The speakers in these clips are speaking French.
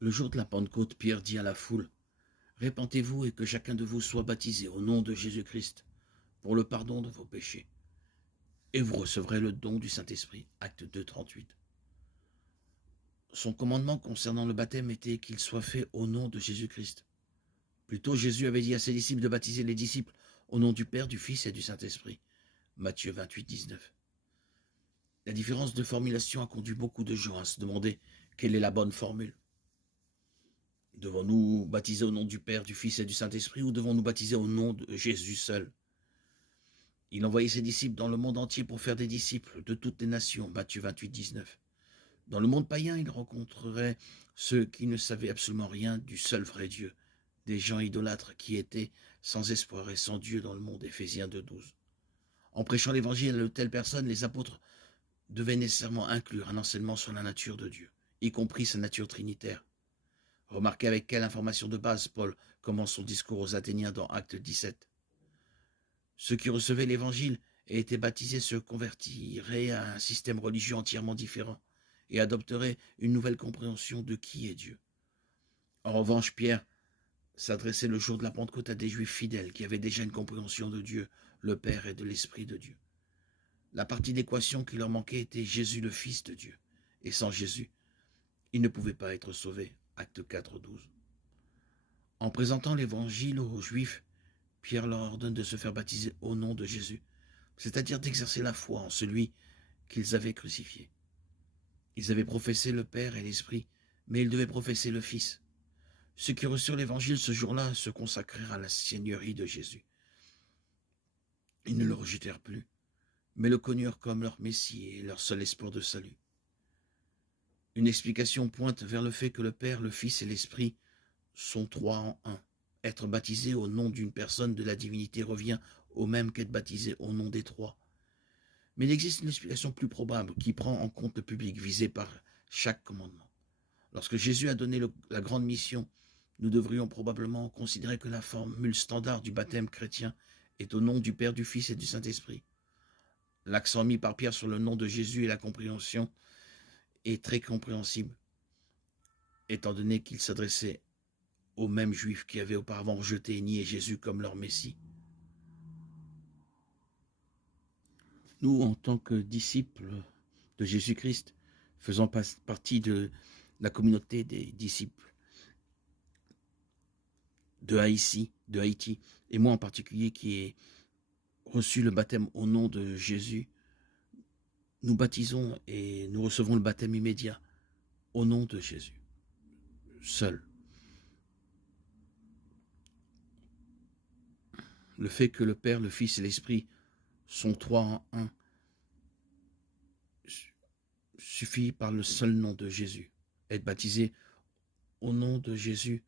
Le jour de la Pentecôte, Pierre dit à la foule, « Répentez-vous et que chacun de vous soit baptisé au nom de Jésus-Christ pour le pardon de vos péchés, et vous recevrez le don du Saint-Esprit. » Acte 2, 38. Son commandement concernant le baptême était qu'il soit fait au nom de Jésus-Christ. Plutôt, Jésus avait dit à ses disciples de baptiser les disciples au nom du Père, du Fils et du Saint-Esprit. Matthieu 28, 19. La différence de formulation a conduit beaucoup de gens à se demander quelle est la bonne formule. Devons-nous baptiser au nom du Père, du Fils et du Saint-Esprit ou devons-nous baptiser au nom de Jésus seul? Il envoyait ses disciples dans le monde entier pour faire des disciples de toutes les nations. Matthieu 28, 19. Dans le monde païen, il rencontrerait ceux qui ne savaient absolument rien du seul vrai Dieu, des gens idolâtres qui étaient sans espoir et sans Dieu dans le monde. Éphésiens 2, 12. En prêchant l'évangile à de telles personnes, les apôtres devaient nécessairement inclure un enseignement sur la nature de Dieu, y compris sa nature trinitaire. Remarquez avec quelle information de base Paul commence son discours aux Athéniens dans Acte 17. Ceux qui recevaient l'évangile et étaient baptisés se convertiraient à un système religieux entièrement différent et adopteraient une nouvelle compréhension de qui est Dieu. En revanche, Pierre s'adressait le jour de la Pentecôte à des Juifs fidèles qui avaient déjà une compréhension de Dieu, le Père et de l'Esprit de Dieu. La partie d'équation qui leur manquait était Jésus le Fils de Dieu. Et sans Jésus, ils ne pouvaient pas être sauvés. Acte 4, 12. En présentant l'évangile aux Juifs, Pierre leur ordonne de se faire baptiser au nom de Jésus, c'est-à-dire d'exercer la foi en celui qu'ils avaient crucifié. Ils avaient professé le Père et l'Esprit, mais ils devaient professer le Fils. Ceux qui reçurent l'évangile ce jour-là se consacrèrent à la seigneurie de Jésus. Ils ne le rejetèrent plus, mais le connurent comme leur Messie et leur seul espoir de salut. Une explication pointe vers le fait que le Père, le Fils et l'Esprit sont trois en un. Être baptisé au nom d'une personne de la divinité revient au même qu'être baptisé au nom des trois. Mais il existe une explication plus probable qui prend en compte le public visé par chaque commandement. Lorsque Jésus a donné la grande mission, nous devrions probablement considérer que la formule standard du baptême chrétien est au nom du Père, du Fils et du Saint-Esprit. L'accent mis par Pierre sur le nom de Jésus et la compréhension est très compréhensible, étant donné qu'il s'adressait aux mêmes Juifs qui avaient auparavant rejeté et nié Jésus comme leur Messie. Nous, en tant que disciples de Jésus-Christ, faisant partie de la communauté des disciples de Haïti, et moi en particulier qui ai reçu le baptême au nom de Jésus, nous baptisons et nous recevons le baptême immédiat au nom de Jésus, seul. Le fait que le Père, le Fils et l'Esprit sont trois en un suffit par le seul nom de Jésus. Être baptisé au nom de Jésus,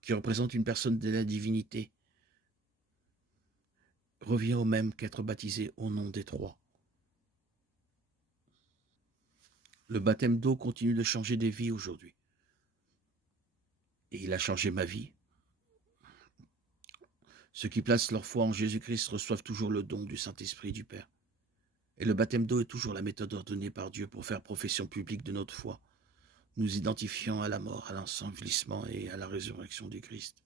qui représente une personne de la divinité, revient au même qu'être baptisé au nom des trois. Le baptême d'eau continue de changer des vies aujourd'hui. Et il a changé ma vie. Ceux qui placent leur foi en Jésus-Christ reçoivent toujours le don du Saint-Esprit du Père. Et le baptême d'eau est toujours la méthode ordonnée par Dieu pour faire profession publique de notre foi, nous identifiant à la mort, à l'ensevelissement et à la résurrection du Christ.